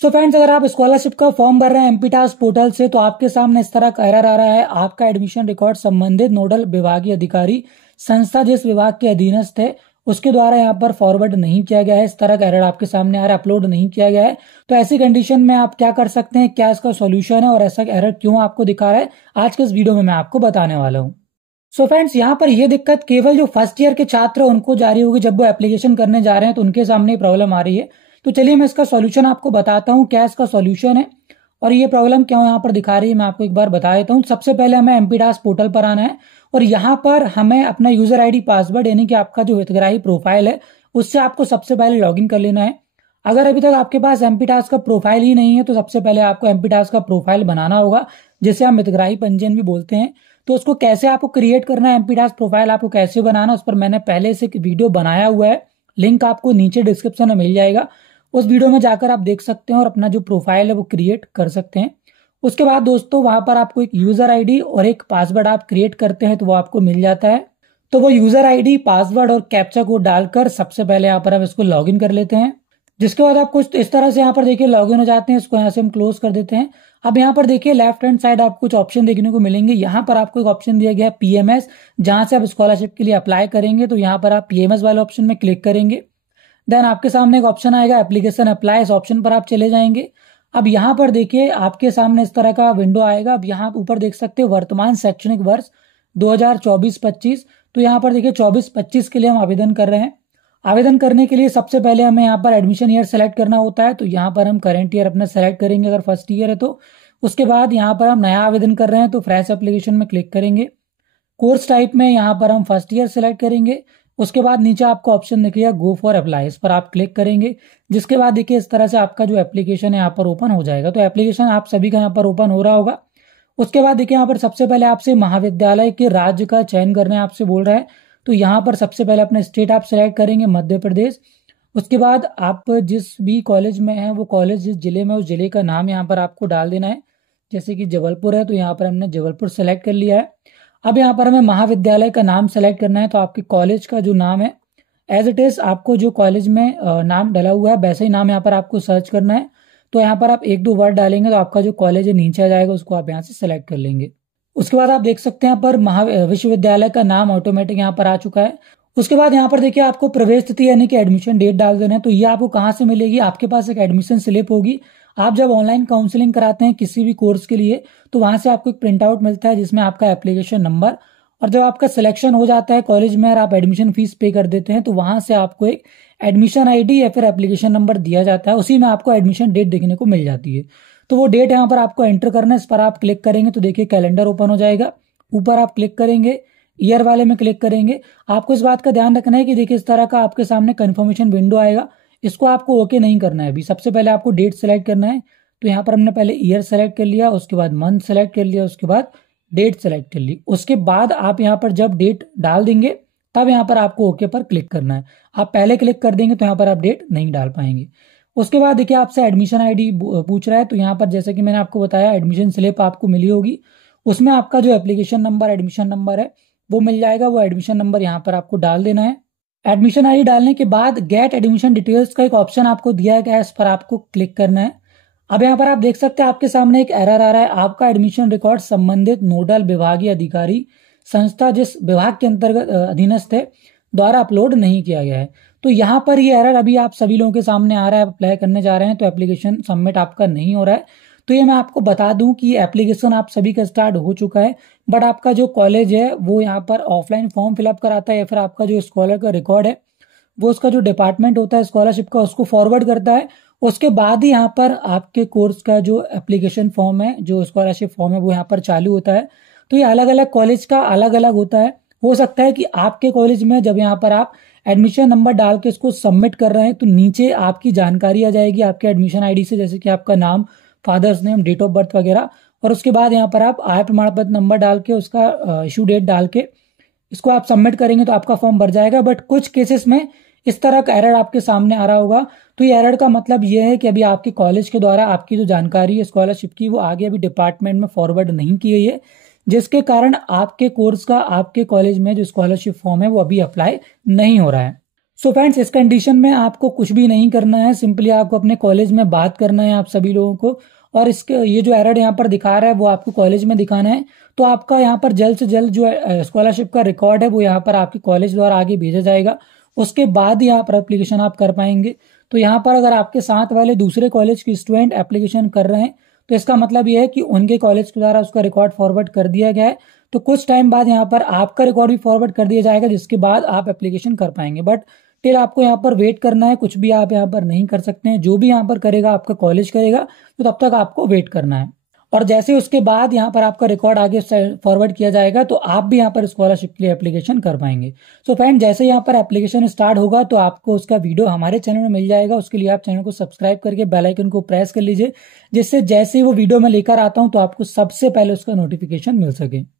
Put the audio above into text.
So friends, अगर आप scholarship का फॉर्म भर रहे हैं एमपीटास्क पोर्टल से तो आपके सामने इस तरह का एरर आ रहा है। आपका एडमिशन रिकॉर्ड संबंधित नोडल विभागीय अधिकारी संस्था जिस विभाग के अधीनस्थ है उसके द्वारा यहाँ पर फॉरवर्ड नहीं किया गया है। इस तरह का एरर आपके सामने आ रहा है, अपलोड नहीं किया गया है। तो ऐसी कंडीशन में आप क्या कर सकते हैं, क्या इसका सॉल्यूशन है और ऐसा एरर क्यों आपको दिखा रहा है, आज के इस वीडियो में मैं आपको बताने वाला हूँ। सो फ्रेंड्स, यहाँ पर यह दिक्कत केवल जो फर्स्ट ईयर के छात्र हैं उनको जारी होगी। जब वो एप्लीकेशन करने जा रहे हैं तो उनके सामने प्रॉब्लम आ रही है। तो चलिए मैं इसका सॉल्यूशन आपको बताता हूँ, क्या इसका सॉल्यूशन है और ये प्रॉब्लम क्यों यहाँ पर दिखा रही है, मैं आपको एक बार बता देता हूँ। सबसे पहले हमें एमपीटास्क पोर्टल पर आना है और यहाँ पर हमें अपना यूजर आईडी पासवर्ड यानी कि आपका जो हितग्राही प्रोफाइल है उससे आपको सबसे पहले लॉगिन कर लेना है। अगर अभी तक आपके पास एमपीटास्क का प्रोफाइल ही नहीं है तो सबसे पहले आपको एमपीटास्क का प्रोफाइल बनाना होगा, जिसे हम हितग्राही पंजीयन भी बोलते हैं। तो उसको कैसे आपको क्रिएट करना है, एमपीटास्क प्रोफाइल आपको कैसे बनाना, उस पर मैंने पहले से एक वीडियो बनाया हुआ है, लिंक आपको नीचे डिस्क्रिप्शन में मिल जाएगा। उस वीडियो में जाकर आप देख सकते हैं और अपना जो प्रोफाइल है वो क्रिएट कर सकते हैं। उसके बाद दोस्तों वहां पर आपको एक यूजर आईडी और एक पासवर्ड आप क्रिएट करते हैं तो वो आपको मिल जाता है। तो वो यूजर आईडी, पासवर्ड और कैप्चा कोड डालकर सबसे पहले यहाँ पर हम इसको लॉगिन कर लेते हैं। जिसके बाद आप कुछ इस तरह से यहाँ पर देखिए लॉगिन हो जाते हैं। इसको यहाँ से हम क्लोज कर देते हैं। अब यहाँ पर देखिए लेफ्ट हैंड साइड आपको कुछ ऑप्शन देखने को मिलेंगे। यहाँ पर आपको एक ऑप्शन दिया गया है पीएमएस, जहां से आप स्कॉलरशिप के लिए अप्लाई करेंगे। तो यहाँ पर आप पीएमएस वाले ऑप्शन में क्लिक करेंगे। देन आपके सामने एक ऑप्शन आएगा एप्लीकेशन अप्लाई, इस ऑप्शन पर आप चले जाएंगे। अब यहाँ पर देखिए आपके सामने इस तरह का विंडो आएगा। अब यहाँ ऊपर देख सकते हैं वर्तमान शैक्षणिक वर्ष 2024-25। तो यहाँ पर देखिए 24-25 के लिए हम आवेदन कर रहे हैं। आवेदन करने के लिए सबसे पहले हमें यहाँ पर एडमिशन ईयर सेलेक्ट करना होता है। तो यहाँ पर हम करंट ईयर अपना सेलेक्ट करेंगे अगर फर्स्ट ईयर है तो। उसके बाद यहाँ पर हम नया आवेदन कर रहे हैं तो फ्रेश एप्लीकेशन में क्लिक करेंगे। कोर्स टाइप में यहाँ पर हम फर्स्ट ईयर सेलेक्ट करेंगे। उसके बाद नीचे आपको ऑप्शन दिखेगा गो फॉर अप्लाई, इस पर आप क्लिक करेंगे। जिसके बाद देखिए इस तरह से आपका जो एप्लीकेशन है यहाँ पर ओपन हो जाएगा। तो एप्लीकेशन आप सभी का यहाँ पर ओपन हो रहा होगा। उसके बाद देखिए यहाँ पर सबसे पहले आपसे महाविद्यालय के राज्य का चयन करने आपसे बोल रहा है। तो यहाँ पर सबसे पहले अपना स्टेट आप सेलेक्ट करेंगे, मध्य प्रदेश। उसके बाद आप जिस भी कॉलेज में है वो कॉलेज जिस जिले में, उस जिले का नाम यहाँ पर आपको डाल देना है। जैसे कि जबलपुर है तो यहाँ पर हमने जबलपुर सेलेक्ट कर लिया है। अब यहाँ पर हमें महाविद्यालय का नाम सेलेक्ट करना है। तो आपके कॉलेज का जो नाम है एज इट इज आपको जो कॉलेज में नाम डला हुआ है वैसे ही नाम यहाँ पर आपको सर्च करना है। तो यहाँ पर आप एक दो वर्ड डालेंगे तो आपका जो कॉलेज है नीचे आ जाएगा, उसको आप यहाँ से सेलेक्ट कर लेंगे। उसके बाद आप देख सकते हैं यहाँ पर विश्वविद्यालय का नाम ऑटोमेटिक यहाँ पर आ चुका है। उसके बाद यहाँ पर देखिए आपको प्रवेश तिथि यानी कि एडमिशन डेट डाल देना है। तो ये आपको कहाँ से मिलेगी, आपके पास एक एडमिशन स्लिप होगी। आप जब ऑनलाइन काउंसलिंग कराते हैं किसी भी कोर्स के लिए तो वहां से आपको एक प्रिंट आउट मिलता है जिसमें आपका एप्लीकेशन नंबर और जब आपका सिलेक्शन हो जाता है कॉलेज में और आप एडमिशन फीस पे कर देते हैं तो वहां से आपको एक एडमिशन आईडी या फिर एप्लीकेशन नंबर दिया जाता है। उसी में आपको एडमिशन डेट देखने को मिल जाती है। तो वो डेट यहाँ पर आपको एंटर करना है। इस पर आप क्लिक करेंगे तो देखिए कैलेंडर ओपन हो जाएगा। ऊपर आप क्लिक करेंगे, ईयर वाले में क्लिक करेंगे। आपको इस बात का ध्यान रखना है कि देखिए इस तरह का आपके सामने कंफर्मेशन विंडो आएगा। इसको आपको ओके नहीं करना है। अभी सबसे पहले आपको डेट सेलेक्ट करना है। तो यहाँ पर हमने पहले ईयर सेलेक्ट कर लिया, उसके बाद मंथ सेलेक्ट कर लिया, उसके बाद डेट सेलेक्ट कर ली। उसके बाद आप यहाँ पर जब डेट डाल देंगे तब यहाँ पर आपको ओके पर क्लिक करना है। आप पहले क्लिक कर देंगे तो यहाँ पर आप डेट नहीं डाल पाएंगे। उसके बाद देखिए आपसे एडमिशन आईडी पूछ रहा है। तो यहाँ पर जैसे कि मैंने आपको बताया एडमिशन स्लिप आपको मिली होगी, उसमें आपका जो एप्लीकेशन नंबर, एडमिशन नंबर है वो मिल जाएगा। वो एडमिशन नंबर यहाँ पर आपको डाल देना है। एडमिशन आईडी डालने के बाद गेट एडमिशन डिटेल्स का एक ऑप्शन आपको दिया गया है, इस पर आपको क्लिक करना है। अब यहाँ पर आप देख सकते हैं आपके सामने एक एरर आ रहा है, आपका एडमिशन रिकॉर्ड संबंधित नोडल विभागीय अधिकारी संस्था जिस विभाग के अंतर्गत अधीनस्थ है द्वारा अपलोड नहीं किया गया है। तो यहाँ पर ये एरर अभी आप सभी लोगों के सामने आ रहा है। अप्लाई करने जा रहे हैं तो एप्लीकेशन सबमिट आपका नहीं हो रहा है। तो ये मैं आपको बता दूं कि एप्लीकेशन आप सभी का स्टार्ट हो चुका है, बट आपका जो कॉलेज है वो यहाँ पर ऑफलाइन फॉर्म फिलअप कराता है या फिर आपका जो स्कॉलर का रिकॉर्ड है वो उसका जो डिपार्टमेंट होता है स्कॉलरशिप का उसको फॉरवर्ड करता है। उसके बाद ही यहाँ पर आपके कोर्स का जो एप्लीकेशन फॉर्म है, जो स्कॉलरशिप फॉर्म है वो यहाँ पर चालू होता है। तो ये अलग अलग कॉलेज का अलग अलग होता है। हो सकता है कि आपके कॉलेज में जब यहाँ पर आप एडमिशन नंबर डाल के इसको सबमिट कर रहे हैं तो नीचे आपकी जानकारी आ जाएगी आपके एडमिशन आईडी से, जैसे कि आपका नाम, father's name, date of birth वगैरह। और उसके बाद यहाँ पर आप आय प्रमाण पत्र नंबर डाल के उसका इशू डेट डाल के इसको आप सबमिट करेंगे तो आपका फॉर्म भर जाएगा। बट कुछ केसेस में इस तरह का एरर आपके सामने आ रहा होगा। तो ये एरर का मतलब ये है कि अभी आपके कॉलेज के द्वारा आपकी जो जानकारी है स्कॉलरशिप की वो आगे अभी डिपार्टमेंट में फॉरवर्ड नहीं की गई है, जिसके कारण आपके कोर्स का आपके कॉलेज में जो स्कॉलरशिप फॉर्म है वो अभी अप्लाई नहीं हो रहा है। सो फ्रेंड्स, इस कंडीशन में आपको कुछ भी नहीं करना है, सिंपली आपको अपने कॉलेज में बात करना है आप सभी लोगों को, और इसके ये जो एरर यहाँ पर दिखा रहा है वो आपको कॉलेज में दिखाना है। तो आपका यहाँ पर जल्द से जल्द जो स्कॉलरशिप का रिकॉर्ड है वो यहाँ पर आपके कॉलेज द्वारा आगे भेजा जाएगा, उसके बाद यहाँ पर एप्लीकेशन आप कर पाएंगे। तो यहाँ पर अगर आपके साथ वाले दूसरे कॉलेज के स्टूडेंट एप्लीकेशन कर रहे हैं तो इसका मतलब ये है कि उनके कॉलेज के द्वारा उसका रिकॉर्ड फॉरवर्ड कर दिया गया है। तो कुछ टाइम बाद यहाँ पर आपका रिकॉर्ड भी फॉरवर्ड कर दिया जाएगा, जिसके बाद आप एप्लीकेशन कर पाएंगे। बट टिल आपको यहाँ पर वेट करना है, कुछ भी आप यहाँ पर नहीं कर सकते हैं। जो भी यहाँ पर करेगा आपका कॉलेज करेगा, तो तब तक आपको वेट करना है। और जैसे उसके बाद यहाँ पर आपका रिकॉर्ड आगे फॉरवर्ड किया जाएगा तो आप भी यहाँ पर स्कॉलरशिप के लिए एप्लीकेशन कर पाएंगे। सो फ्रेंड, जैसे यहाँ पर एप्लीकेशन स्टार्ट होगा तो आपको उसका वीडियो हमारे चैनल में मिल जाएगा। उसके लिए आप चैनल को सब्सक्राइब करके बेल आइकन को प्रेस कर लीजिए, जिससे जैसे ही वो वीडियो मैं लेकर आता हूँ तो आपको सबसे पहले उसका नोटिफिकेशन मिल सके।